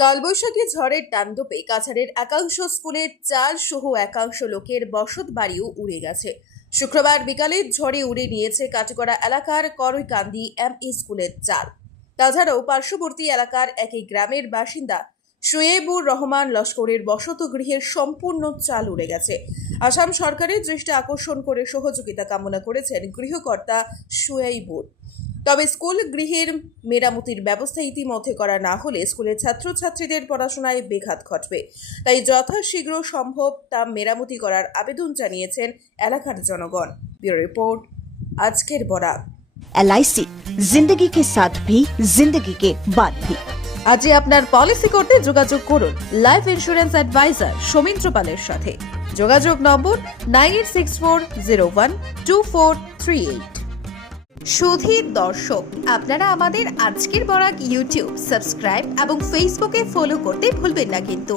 কালবৈশাখী ঝড়ের তাণ্ডবে কাছাড়ের একাংশ স্কুলের চাল সহ একাংশ লোকের বসত বাড়িও উড়ে গেছে। শুক্রবার বিকালে ঝড়ে উড়ে নিয়েছে কাটিগড়া এলাকার করইকান্দি এমই স্কুলের চাল। তাছাড়াও পার্শ্ববর্তী এলাকার একই গ্রামের বাসিন্দা শোয়েবুর রহমান লস্করের বসত গৃহের সম্পূর্ণ চাল উড়ে গেছে। আসাম সরকারের দৃষ্টি আকর্ষণ করে সহযোগিতা কামনা করেছেন গৃহকর্তা শোয়েবুর। তবে স্কুল গৃহের মেরামতির ব্যবস্থা ইতিমধ্যে করা না হলে স্কুলের ছাত্রছাত্রীদের পড়াশোনায় ব্যাঘাত ঘটবে। তাই যথাশীঘ্র সম্ভব তা মেরামতি করার আবেদন জানিয়েছেন এলাকার জনগণ। ব্যুরো রিপোর্ট, আজকের বরাক। LIC जिंदगी के साथ भी जिंदगी के बाद भी। আজই আপনার পলিসি করতে যোগাযোগ করুন লাইফ ইন্স্যুরেন্স অ্যাডভাইজার সৌমিত্র পালের সাথে। যোগাযোগ নম্বর 9864012438। সুধীর দর্শক, আপনারা আমাদের আজকের বরাক ইউটিউব সাবস্ক্রাইব এবং ফেসবুকে ফলো করতে ভুলবেন না কিন্তু।